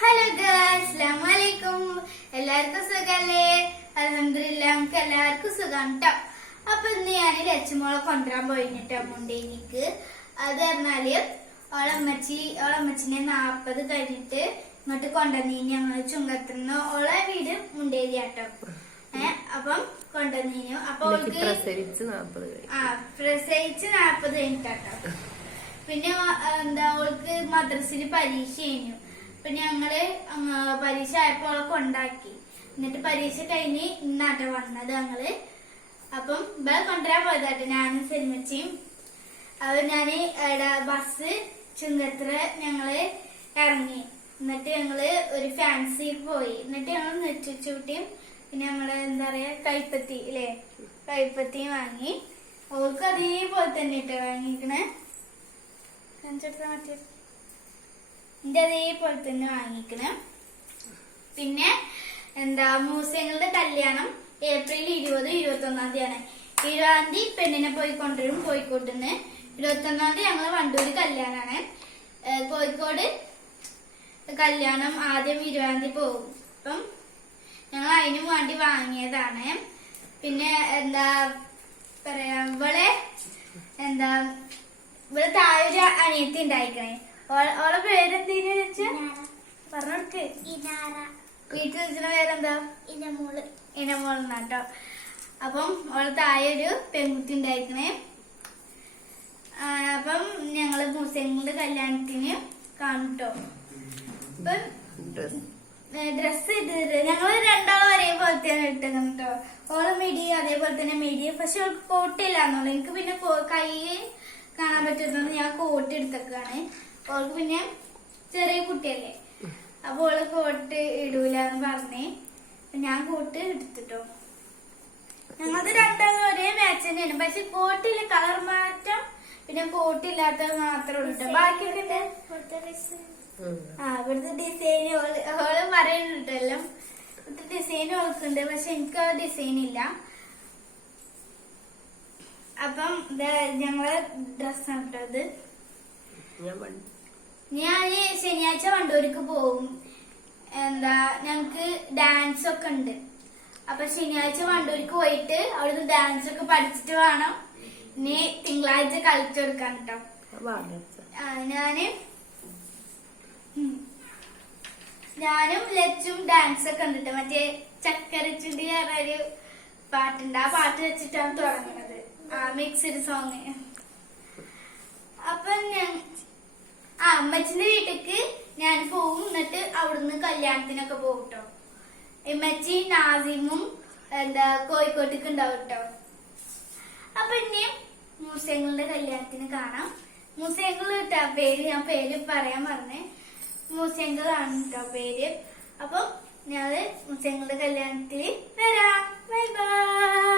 Hello അസ്സലാമലൈക്കും എല്ലാവർക്കും സുഖല്ലേ? അലഹമില്ല നമുക്ക് എല്ലാവർക്കും സുഖം കേട്ടോ അപ്പൊ ഇന്ന് ഞാൻ ലച്ചുമോളെ കൊണ്ടുവരാൻ പോയിട്ടോ മുണ്ടേനിക്ക്. അത് പറഞ്ഞാൽ ഓളമ്മച്ചി ഓളമ്മച്ചിനെ നാപ്പത് കഴിഞ്ഞിട്ട് ഇങ്ങോട്ട് കൊണ്ടുവന്നീനി ഞങ്ങൾ ചുങ്കത്തുനിന്ന് ഓളെ വീട് മുണ്ടേരി ആട്ടോ ഏഹ് അപ്പം കൊണ്ടുവന്നീനു. അപ്പൊ ഓൾക്ക് ആ പ്രസവിച്ച് നാപ്പത് കഴിഞ്ഞിട്ടോ പിന്നെ എന്താ ഓൾക്ക് മദ്രസിന് പരീക്ഷ കഴിഞ്ഞു അപ്പൊ ഞങ്ങൾ പരീക്ഷ ആയപ്പോഴൊക്കെ ഉണ്ടാക്കി എന്നിട്ട് പരീക്ഷ കഴിഞ്ഞ് ഇന്നാട്ടോ വന്നത് ഞങ്ങൾ. അപ്പം ഇവിടെ കൊണ്ടുവരാൻ പോയതാട്ടെ ഞാനും സിനിമച്ചിയും അപ്പൊ ഞാൻ ബസ് ചുങ്കത്ര ഞങ്ങൾ ഇറങ്ങി. എന്നിട്ട് ഞങ്ങൾ ഒരു ഫാൻസി പോയി. എന്നിട്ട് ഞങ്ങൾ നെറ്റിച്ചൂട്ടിയും പിന്നെ നമ്മൾ എന്താ പറയാ കൈപ്പത്തി അല്ലേ കൈപ്പത്തി വാങ്ങി. ഓർക്കും അതേപോലെ തന്നെ ഇട്ടോ വാങ്ങിക്കണേ. മറ്റേ എന്റെ അതേപോലെ തന്നെ വാങ്ങിക്കണേ. പിന്നെ എന്താ മൂസങ്ങളുടെ കല്യാണം ഏപ്രിൽ ഇരുപത് ഇരുപത്തി ഒന്നാം തീയതിയാണ്. ഇരുപതാം തീയതി പെണ്ണിനെ പോയി കൊണ്ടുവരും കോഴിക്കോട്ട് നിന്ന് ഇരുപത്തി ഒന്നാം തീയതി ഞങ്ങൾ വണ്ടൂര് കല്യാണാണ്. ഏഹ് കോഴിക്കോട് കല്യാണം ആദ്യം ഇരുപതാം തീയതി പോകും. അപ്പം ഞങ്ങൾ അതിനു വേണ്ടി വാങ്ങിയതാണ്. പിന്നെ എന്താ പറയാ ഇവളെ എന്താ ഇവിടെ താഴെ ഒരു അനിയത്തി ഉണ്ടായിക്കണേ. ഓള- പേരെന്തേന്ന് വെച്ചാ പറഞ്ഞോക്ക് വീട്ടിൽ വെച്ചിട്ട് പേരെന്താ? ഇനമോൾ. ഇനമോളെന്നാട്ടോ. അപ്പം ഓളെ താഴെ ഒരു പെൺകുട്ടി ഉണ്ടായിരിക്കണേ. അപ്പം ഞങ്ങൾ മുസ്ലിങ്ങളുടെ കല്യാണത്തിന് കാണുട്ടോ. അപ്പം ഡ്രസ് ഇട്ടിട്ട് ഞങ്ങൾ രണ്ടാളും ഒരേപോലത്തെയാണ് ഇട്ടത് കേട്ടോ ഓൾ മിടി അതേപോലെ തന്നെ മിടി. പക്ഷെ അവൾക്ക് കോട്ടില്ല എന്നുള്ളു എനിക്ക് പിന്നെ കൈ കാണാൻ പറ്റുന്നത് ഞാൻ കോട്ട് എടുത്തേക്കാണ്. ഓൾക്ക് പിന്നെ ചെറിയ കുട്ടിയല്ലേ. അപ്പൊ ഓൾ കോട്ട് ഇടൂല എന്ന് പറഞ്ഞേ ഞാൻ കോട്ട് എടുത്തിട്ടോ. ഞങ്ങളത് രണ്ടാളും ഒരേ മാച്ച് തന്നെയാണ്. പക്ഷെ കോട്ടില്ല കളർ മാറ്റം പിന്നെ കോട്ടില്ലാത്തത് മാത്രമേ ഉള്ളൂ. ബാക്കിയൊക്കെ. ആ ഇവിടുത്തെ ഡിസൈൻ ഓൾ പറയുന്നുണ്ട് എല്ലാം. ഇവിടുത്തെ ഡിസൈൻ ഓൾക്കുണ്ട്. പക്ഷെ എനിക്ക് ആ ഡിസൈൻ ഇല്ല. അപ്പം ഞങ്ങളെ ഡ്രസ്സാണ് കേട്ടോ ഇത്. ഞാൻ ശനിയാഴ്ച വണ്ടൂർക്ക് പോകും. എന്താ ഞങ്ങക്ക് ഡാൻസ് ഒക്കെ ഉണ്ട്. അപ്പൊ ശനിയാഴ്ച വണ്ടൂർക്ക് പോയിട്ട് അവിടുന്ന് ഡാൻസ് ഒക്കെ പഠിച്ചിട്ട് വേണം. ഇനി തിങ്കളാഴ്ച കളിച്ചു കൊടുക്കാൻ കേട്ടോ ഞാൻ ഞാനും ലച്ചും ഡാൻസ് ഒക്കെ ഉണ്ട് മറ്റേ ചക്കരച്ചുണ്ടി പറഞ്ഞൊരു പാട്ടുണ്ട്. ആ പാട്ട് വെച്ചിട്ടാണ് തുടങ്ങുന്നത് ആ മിക്സഡ് സോങ് അപ്പൊ ഞാൻ അമ്മച്ചിന്റെ വീട്ടിക്ക് ഞാൻ പോകും എന്നിട്ട് അവിടുന്ന് കല്യാണത്തിനൊക്കെ പോകും കേട്ടോ ഇമ്മച്ചി നാസിമും എന്താ കോഴിക്കോട്ടേക്ക് ഉണ്ടാവും കേട്ടോ അപ്പൊ ഇനി മൂസങ്ങളുടെ കല്യാണത്തിന് കാണാം. മൂസങ്ങൾ കേട്ടോ പേര് ഞാൻ പേര് പറയാൻ പറഞ്ഞേ മൂസങ്ങളാണ് കേട്ടോ പേര്. അപ്പം ഞാൻ മൂസങ്ങളുടെ കല്യാണത്തിൽ വരാം. Bye bye.